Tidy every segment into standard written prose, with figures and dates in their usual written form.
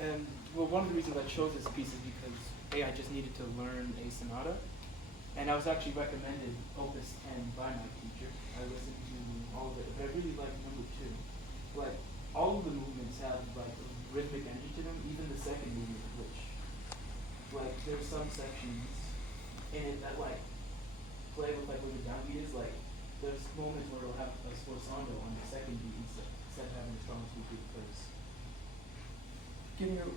And well, one of the reasons I chose this piece is because I just needed to learn a sonata, and I was actually recommended Opus 10 by my teacher. I listened to all of it, but I really liked number 2. Like all of the movements have like a rhythmic energy to them, even the second movement, which like there's some sections in it that like play with like where the downbeat is. Like there's moments where it'll have a sforzando on the second beat instead of having a strong 2-beat place. Can you,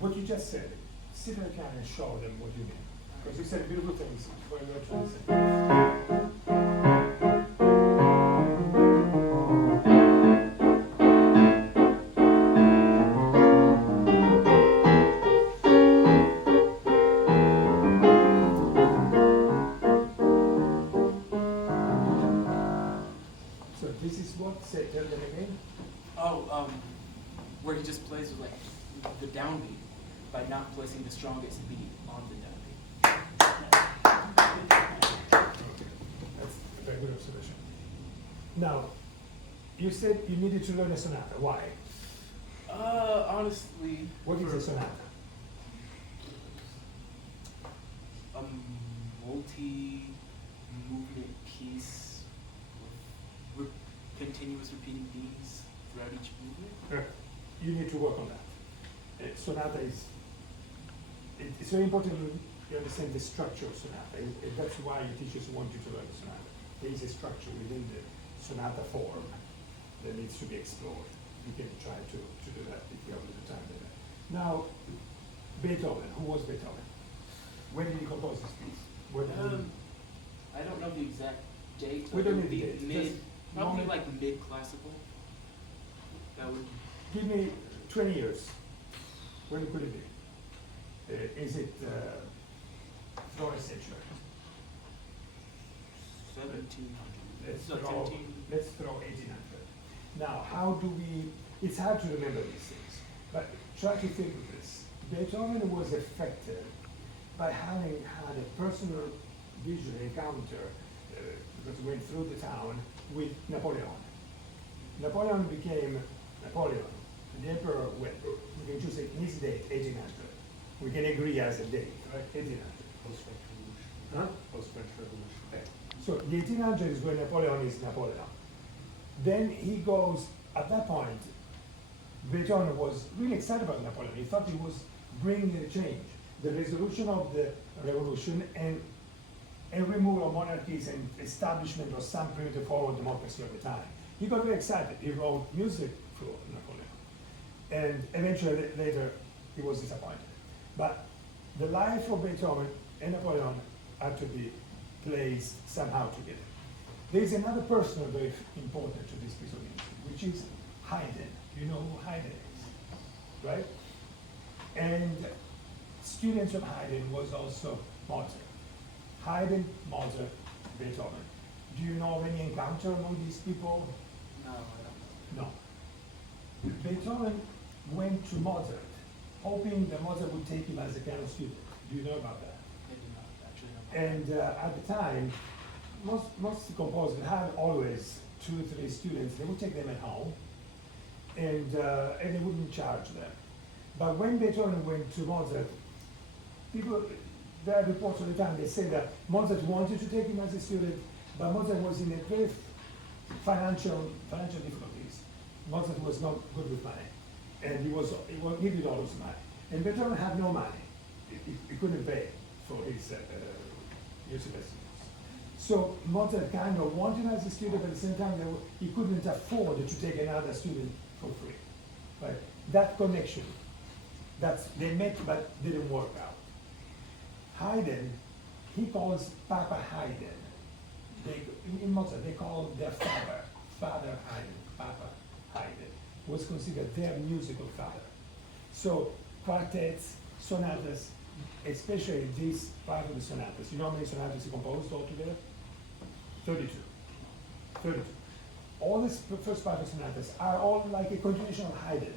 what you just said, sit down and show them what you mean. Because you said beautiful things for your translation. So this is what, say, tell them again. Oh, where he just plays with like the downbeat by not placing the strongest beat on the downbeat. Okay, that's a very good observation. Now, you said you needed to learn a sonata. Why? Honestly, What is a sonata? a multi-movement piece with continuous repeating themes throughout each movement. You need to work on that. Sonata is, it's very important you understand the structure of sonata. That's why your teachers want you to learn the sonata. There is a structure within the sonata form that needs to be explored. You can try to do that if you have a little time there. Now, Beethoven, who was Beethoven? When did he compose this piece? When did I don't know the exact date. We don't It would need the be date, mid, just probably moment. like mid-classical. That would. Give me 20 years. When could it be? Is it Florence century? 1700. Let's So throw, 17. let's throw 1800. Now, how do we, it's hard to remember these things, but try to think of this. Beethoven was affected by having had a personal visual encounter because he went through the town with Napoleon. Napoleon became Napoleon. The emperor went. We can choose an easy date, 1800. We can agree as a date, right? 1800. Post-French Revolution. Huh? Post-French Revolution. Okay. So the 1800 is when Napoleon is Napoleon. Then he goes, at that point, Beethoven was really excited about Napoleon. He thought he was bringing a change, the resolution of the revolution and removal of monarchies and establishment of some primitive form of democracy of the time. He got very excited. He wrote music for Napoleon. And eventually, later, he was disappointed. But the life of Beethoven and Napoleon had to be placed somehow together. There is another person very important to this piece of music, which is Haydn. You know who Haydn is, right? And students of Haydn was also Mozart. Haydn, Mozart, Beethoven. Do you know of any encounter among these people? No, I don't know. No. Beethoven went to Mozart, hoping that Mozart would take him as a piano student. Do you know about that? I do not actually know. And at the time, most composers had always 2 or 3 students. They would take them at home, and they wouldn't charge them. But when Beethoven went to Mozart, people, there are reports all the time. They say that Mozart wanted to take him as a student, but Mozart was in a very financial difficulties. Mozart was not good with money, and he needed all his money. And Beethoven had no money; he couldn't pay for his university. So Mozart kind of wanted him as a student, but at the same time, he couldn't afford to take another student for free. But that connection, they met but didn't work out. Haydn, he calls Papa Haydn. In Mozart, they call their Father Haydn, Papa Haydn, was considered their musical father. So quartets, sonatas, especially this part of the sonatas. You know how many sonatas he composed altogether? 32. 32. All the first part of sonatas are all like a continuation of Haydn,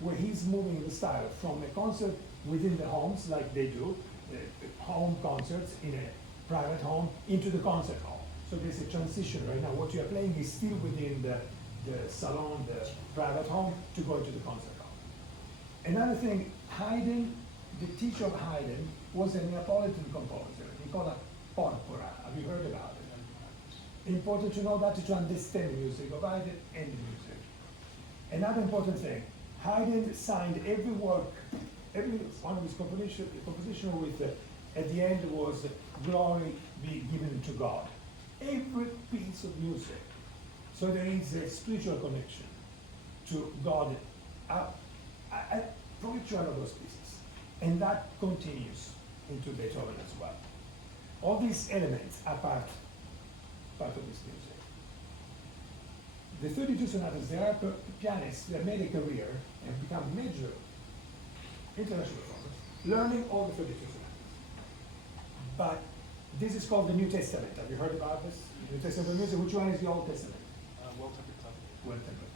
where he's moving the style from a concert within the homes, like they do, home concerts in a private home, into the concert hall. So there's a transition right now. What you are playing is still within the salon, the private home, to go into the concert hall. Another thing, Haydn, the teacher of Haydn was a Neapolitan composer, Nicola Porpora. Have you heard about it? Important to know that to understand the music of Haydn and the music. Another important thing, Haydn signed every work, every one of his composition with, at the end was glory be given to God. Every piece of music. So there is a spiritual connection to God for each one of those pieces. And that continues into Beethoven as well. All these elements are part of this music. The 32 sonatas, there are pianists that made a career and become major international performers, learning all the 32 sonatas. But this is called the New Testament. Have you heard about this? New Testament music, which one is the Old Testament? Well-tempered tongue. Well-tempered.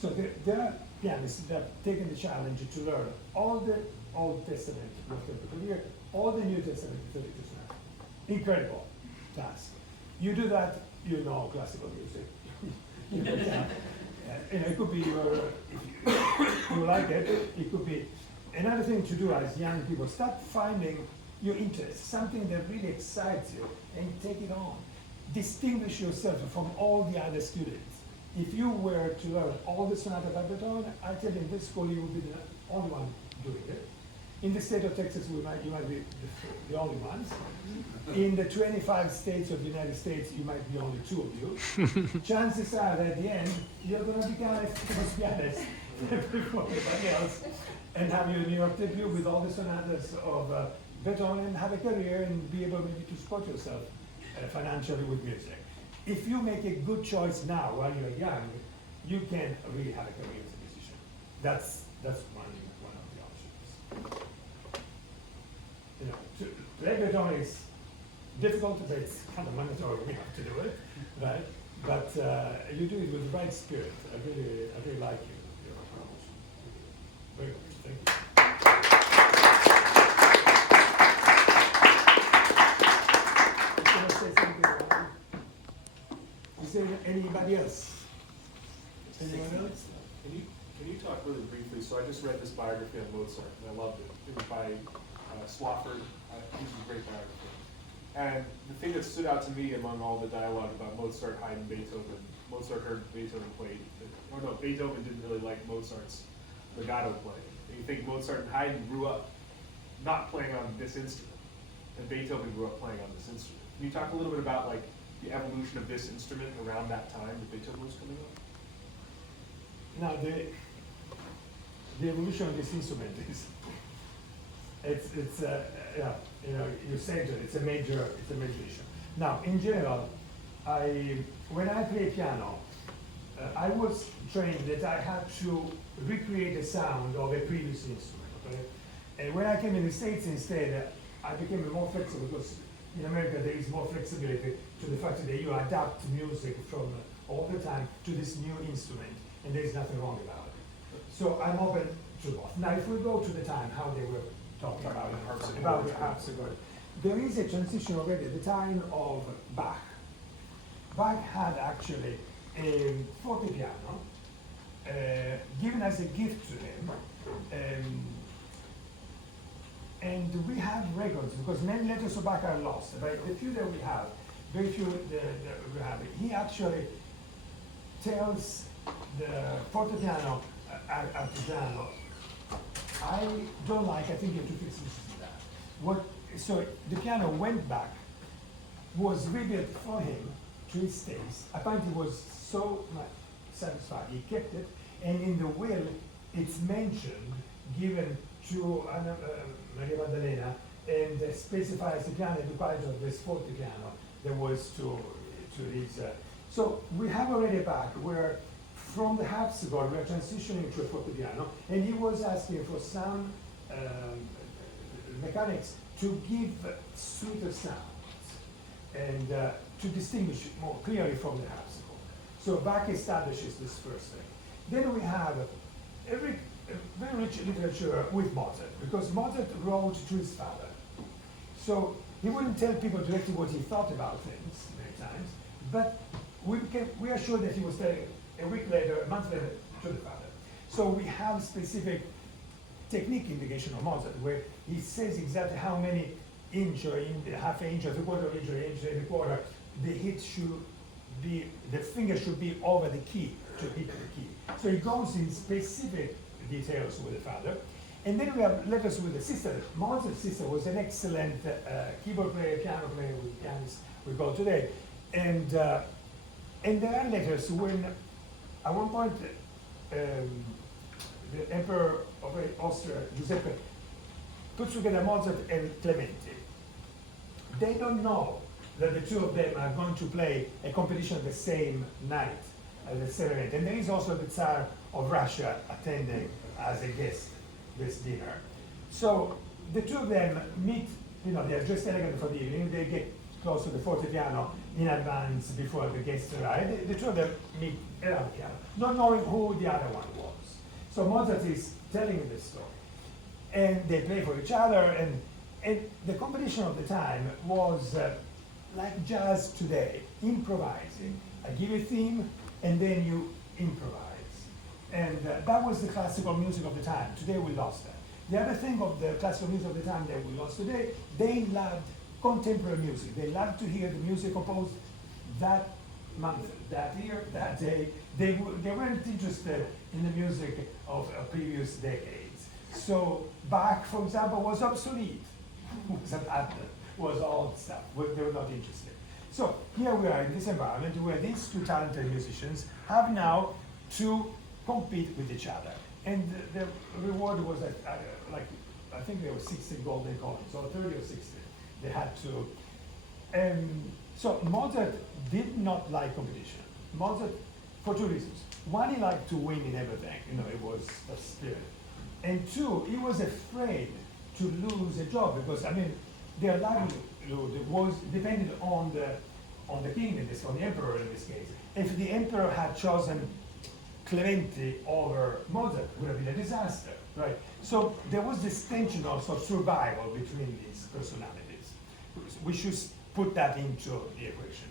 So there are pianists that have taken the challenge to learn all the Old Testament well-tempered career, all the New Testament 32 sonatas. Incredible task. You do that, you know classical music. You know, it could be your, if you like it, it could be. Another thing to do as young people, start finding your interest, something that really excites you, and take it on. Distinguish yourself from all the other students. If you were to learn all the sonata by Beethoven, I tell you in this school you will be the only one doing it. In the state of Texas, you might be the only ones. In the 25 states of the United States, you might be only 2 of you. Chances are that at the end, you're going to become a famous pianist before everybody else, and have your New York debut with all the sonatas of Beethoven, and have a career and be able maybe to support yourself financially with music. If you make a good choice now while you're young, you can really have a career as a musician. That's one of the options. You know, to play Beethoven is difficult, but it's kind of mandatory. We have to do it, right? But you do it with the right spirit. I really like your approach. Very good. Thank you. Is there anybody else? Anyone else? Can you talk really briefly? So I just read this biography on Mozart, and I loved it. It was by Swafford. He's a great biography. And the thing that stood out to me among all the dialogue about Mozart, Haydn, Beethoven, Mozart heard Beethoven play, or no, Beethoven didn't really like Mozart's legato play. And you think Mozart and Haydn grew up not playing on this instrument, and Beethoven grew up playing on this instrument. Can you talk a little bit about like the evolution of this instrument around that time that Beethoven was coming up? Now the evolution of this instrument is yeah, you know, you said it's a major issue. Now in general, when I play piano, I was trained that I had to recreate the sound of a previous instrument. Okay? And when I came in the States instead, I became more flexible because in America there is more flexibility to the fact that you adapt music from all the time to this new instrument, and there is nothing wrong about it. So I'm open to both. Now if we go to the time, how they were talking about the harpsichord, there is a transition already at the time of Bach. Bach had actually a fortepiano given as a gift to him, and we have records because many letters of Bach are lost. But the few that we have, very few that we have, he actually tells the fortepiano artigiano, I don't like, I think you have to fix this and that. So the piano went back, was rebuilt for him to his taste. Apparently he was so much satisfied, he kept it, and in the will it's mentioned, given to Maria Maddalena, and specifies the piano, the quality of this fortepiano that was to his. So we have already Bach where from the harpsichord we are transitioning to a fortepiano, and he was asking for some mechanics to give sweeter sounds and to distinguish it more clearly from the harpsichord. So Bach establishes this first thing. Then we have a very rich literature with Mozart, because Mozart wrote to his father. So he wouldn't tell people directly what he thought about things many times, but we are sure that he was telling a week later, a month later, to the father. So we have specific technique indication of Mozart, where he says exactly how many inch or half inch or 1/4 inch or inch and a quarter the hit should be, the finger should be over the key to hit the key. So he goes in specific details with the father. And then we have letters with the sister. Mozart's sister was an excellent keyboard player, piano player, with pianist we call today. And there are letters when, at one point, the Emperor of Austria, Giuseppe, puts together Mozart and Clementi. They don't know that the two of them are going to play a competition the same night at the same event. And there is also the Tsar of Russia attending as a guest this dinner. So the two of them meet, they're dressed elegantly for the evening, they get close to the fortepiano in advance before the guests arrive. The two of them meet around the piano, not knowing who the other one was. So Mozart is telling this story. And they play for each other, and the competition of the time was like jazz today, improvising. I give a theme, and then you improvise. And that was the classical music of the time. Today we lost that. The other thing of the classical music of the time that we lost today, they loved contemporary music. They loved to hear the music composed that month, that year, that day. They weren't interested in the music of previous decades. So Bach, for example, was obsolete. Was old stuff. They were not interested. So here we are in this environment where these two talented musicians have now to compete with each other. And the reward was like, I think there were 60 golden coins, or 30 or 60. They had to. So Mozart did not like competition. Mozart, for two reasons. One, he liked to win in everything. It was a spirit. And two, he was afraid to lose a job because, their livelihood was depended on the king in this, on the emperor in this case. If the emperor had chosen Clementi over Mozart, it would have been a disaster, right? So there was this tension also of survival between these personalities. We should put that into the equation.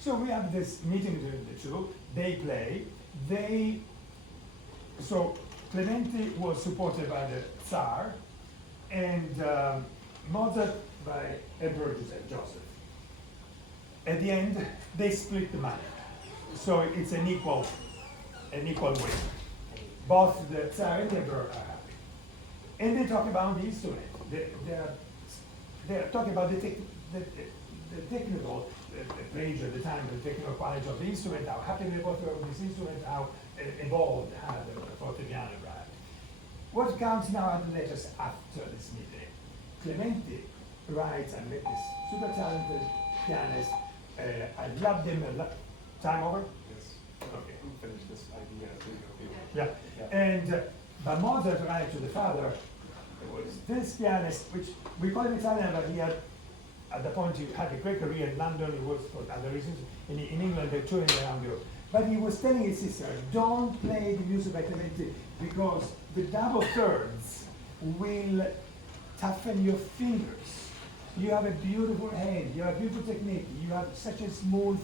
So we have this meeting between the two. They play. So Clementi was supported by the Tsar, and Mozart by Emperor Joseph. At the end, they split the money. So it's an equal win. Both the Tsar and the Emperor are happy. And they talk about the instrument. They're talking about the technical range at the time, the technical quality of the instrument, how happy they both were with this instrument, how evolved had the fortepiano arrived. What comes now are the letters after this meeting. Clementi writes, I met this super talented pianist. I loved him. Time over? Yes. Okay. We'll finish this idea. So you go. Yeah. And but Mozart writes to the father, it was this pianist, which we call him Italian, but he had, at the point, he had a great career in London. He worked for other reasons. In England, they're touring around Europe. But he was telling his sister, don't play the music by Clementi because the double thirds will toughen your fingers. You have a beautiful hand, you have beautiful technique, you have such a smooth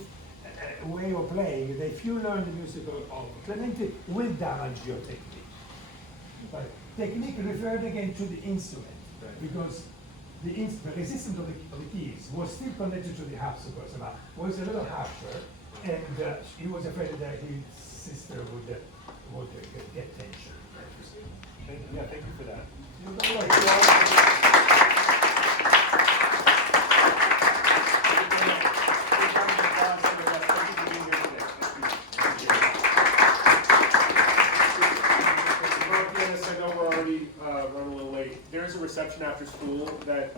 way of playing that if you learn the music of Clementi, it will damage your technique. But technique referred again to the instrument, because the resistance of the keys was still connected to the Habsburgs, was a little harsher, and he was afraid that his sister would get tension. Thank you for that. Running a little late. There is a reception after school that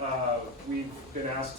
we've been asked